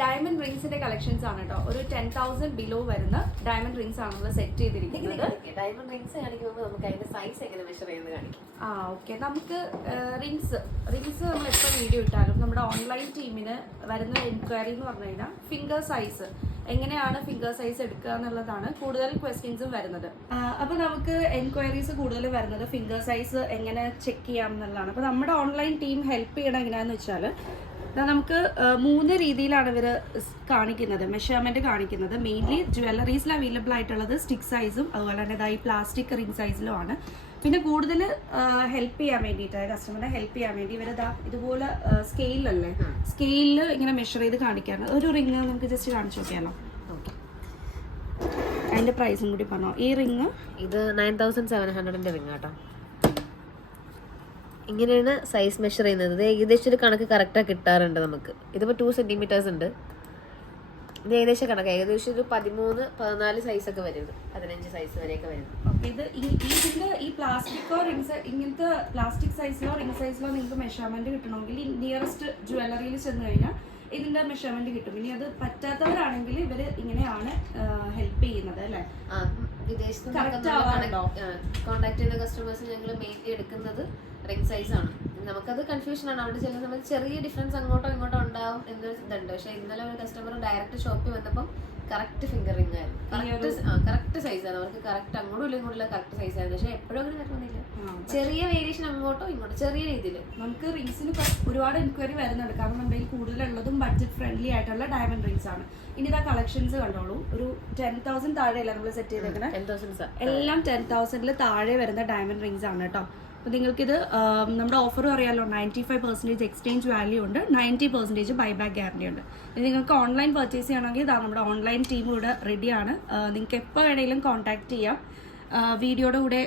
Diamond റിംഗ്സിന്റെ collections ആണ് കേട്ടോ. ഒരു 10,000 ബിലോ വരുന്ന ഡയമണ്ട് റിംഗ്സ് ആണ് നമ്മൾ സെറ്റ് ചെയ്തിരിക്കുന്നത്. ഡയമണ്ട് റിംഗ്സ് കാണിക്കുമ്പോൾ നമുക്ക് അതിന്റെ സൈസ് എങ്ങനെ മെഷർ ചെയ്യുന്നത് കാണിക്കും. ഓക്കെ. നമുക്ക് റിംഗ്സ് നമ്മൾ എപ്പോൾ വീഡിയോ ഇട്ടാലും നമ്മുടെ ഓൺലൈൻ ടീമിന് വരുന്ന എൻക്വയറി എന്ന് പറഞ്ഞു കഴിഞ്ഞാൽ ഫിംഗർ സൈസ് എങ്ങനെയാണ് ഫിംഗർ സൈസ് എടുക്കുക എന്നുള്ളതാണ് കൂടുതൽ ക്വസ്റ്റ്യൻസും വരുന്നത്. അപ്പോൾ നമുക്ക് എൻക്വയറീസ് കൂടുതൽ വരുന്നത് ഫിംഗർ സൈസ് എങ്ങനെ ചെക്ക് ചെയ്യാം എന്നുള്ളതാണ്. അപ്പോൾ നമ്മുടെ ഓൺലൈൻ ടീം ഹെൽപ്പ് ചെയ്യണം എങ്ങനെയാണെന്ന് വെച്ചാൽ നമുക്ക് 3 രീതിയിലാണ് ഇവർ കാണിക്കുന്നത്, മെഷർമെന്റ് കാണിക്കുന്നത്. മെയിൻലി ജ്വല്ലറീസിൽ അവൈലബിൾ ആയിട്ടുള്ളത് സ്റ്റിക്ക് സൈസും അതുപോലെ തന്നെ ഈ പ്ലാസ്റ്റിക് റിംഗ് സൈസിലുമാണ്. പിന്നെ കൂടുതൽ ഹെൽപ്പ് ചെയ്യാൻ വേണ്ടിയിട്ട് കസ്റ്റമറിനെ ഹെൽപ്പ് ചെയ്യാൻ വേണ്ടി ഇവരതാ ഇതുപോലെ സ്കെയിലല്ലേ, സ്കെയിലിൽ ഇങ്ങനെ മെഷർ ചെയ്ത് കാണിക്കാറുണ്ട്. ഒരു റിങ് നമുക്ക് ജസ്റ്റ് കാണിച്ചു നോക്കിയാലോ. അതിന്റെ പ്രൈസും കൂടി പറഞ്ഞോ. ഈ റിങ് ഇത് 9700 റിങ് കേട്ടോ. ഇങ്ങനെയാണ് സൈസ് മെഷർ ചെയ്യുന്നത്. ഇത് ഏകദേശം ഒരു കണക്ക് കറക്റ്റാಗಿ കിട്ടാറുണ്ട് നമുക്ക്. ഇതിപ്പോൾ 2 സെന്റിമീറ്റേഴ്സ് ഉണ്ട്. ഇത് ഏകദേശം കണക്ക് ഏകദേശം ഒരു 13-14 സൈസൊക്കെ വരുന്നത്, 15 സൈസ് വരെയൊക്കെ വരുന്നത്. ഇത് ഇതിന്റെ ഈ പ്ലാസ്റ്റിക്കോ റിംഗ് ഇങ്ങനത്തെ പ്ലാസ്റ്റിക് സൈസിലോ റിംഗ് സൈസിലോ നിങ്ങൾക്ക് മെഷർമെന്റ് കിട്ടണമെങ്കിൽ നിയറസ്റ്റ് ജ്വല്ലറിയിൽ ചെന്ന് കഴിഞ്ഞാൽ ഇതിന്റെ മെഷർമെന്റ് കിട്ടും. ഇനി അത് പറ്റാത്തവരാണെങ്കിൽ ഇവര് ഇങ്ങനെയാണ് ഹെൽപ്പ് ചെയ്യുന്നത് അല്ലേ. വിദേശത്ത് കോൺടാക്ട് ചെയ്യുന്ന കസ്റ്റമേഴ്സ് ഞങ്ങൾ മെയിൻലി എടുക്കുന്നത് റിംഗ് സൈസ് ആണ്. നമുക്കത് കൺഫ്യൂഷൻ ആണ്. അവിടെ ചെല്ലുന്ന സമയത്ത് ചെറിയ ഡിഫറൻസ് അങ്ങോട്ടോ ഇങ്ങോട്ടോ ഉണ്ടാവും എന്നൊരു ഇതുണ്ട്. പക്ഷെ ഇന്നലെ ഒരു കസ്റ്റമർ ഡയറക്റ്റ് ഷോപ്പിൽ വന്നപ്പം കറക്റ്റ് ഫിംഗർ റിംഗ് ആയിരുന്നു, കറക്റ്റ് സൈസാണ്. അവർക്ക് കറക്റ്റ് അങ്ങോട്ടും ഇല്ല ഇങ്ങോട്ടുള്ള കറക്റ്റ് സൈസ് ആയിരുന്നു. പക്ഷെ എപ്പോഴും അങ്ങനെ വരുന്നില്ല, ചെറിയ വേരിയേഷൻ അങ്ങോട്ടോ ഇങ്ങോട്ടോ ചെറിയ രീതിയിൽ. നമുക്ക് റിംഗ്സിന് ഒരുപാട് എൻക്വയറി വരുന്നുണ്ട്. കാരണം നമ്മുടെ കയ്യിൽ കൂടുതലുള്ളതും ബഡ്ജറ്റ് ഫ്രണ്ട്ലി ആയിട്ടുള്ള ഡയമണ്ട് റിംഗ്സ് ആണ്. ഇനി ഇതാ കളക്ഷൻസ് കണ്ടോളൂ. ഒരു 10,000 താഴെയല്ല നമ്മൾ സെറ്റ് ചെയ്തേക്കുന്നത്. എല്ലാം 10,000 താഴെ വരുന്ന ഡയമണ്ട് റിംഗ്സ് ആണ് കേട്ടോ. അപ്പോൾ നിങ്ങൾക്കിത് നമ്മുടെ ഓഫറും അറിയാമല്ലോ, 95% എക്സ്ചേഞ്ച് വാല്യൂ ഉണ്ട്, 90% ബൈബാക്ക് ഗ്യാരണ്ടി ഉണ്ട്. ഇനി നിങ്ങൾക്ക് ഓൺലൈൻ പർച്ചേസ് ചെയ്യണമെങ്കിൽ ഇതാ നമ്മുടെ ഓൺലൈൻ ടീം ഇവിടെ റെഡിയാണ്. നിങ്ങൾക്ക് എപ്പോൾ വേണമെങ്കിലും കോൺടാക്ട് ചെയ്യാം. വീഡിയോയുടെ കൂടെ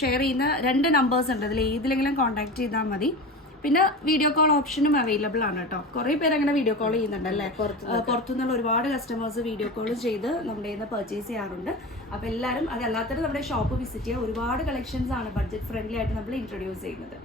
ഷെയർ ചെയ്യുന്ന 2 നമ്പേഴ്സ് ഉണ്ട്, അതിൽ ഏതിലെങ്കിലും കോൺടാക്ട് ചെയ്താൽ മതി. പിന്നെ വീഡിയോ കോൾ ഓപ്ഷനും അവൈലബിൾ ആണ് കേട്ടോ. കുറേ പേര് അങ്ങനെ വീഡിയോ കോൾ ചെയ്യുന്നുണ്ടല്ലേ, പുറത്തുനിന്നുള്ള ഒരുപാട് കസ്റ്റമേഴ്സ് വീഡിയോ കോൾ ചെയ്ത് നമ്മുടെ കയ്യിൽ നിന്ന് പർച്ചേസ് ചെയ്യാറുണ്ട്. അപ്പോൾ എല്ലാവരും അതല്ലാത്തത് നമ്മുടെ ഷോപ്പ് വിസിറ്റ് ചെയ്യുക. ഒരുപാട് കളക്ഷൻസ് ആണ് ബഡ്ജറ്റ് ഫ്രണ്ട്ലി ആയിട്ട് നമ്മൾ ഇൻട്രൊഡ്യൂസ് ചെയ്യുന്നത്.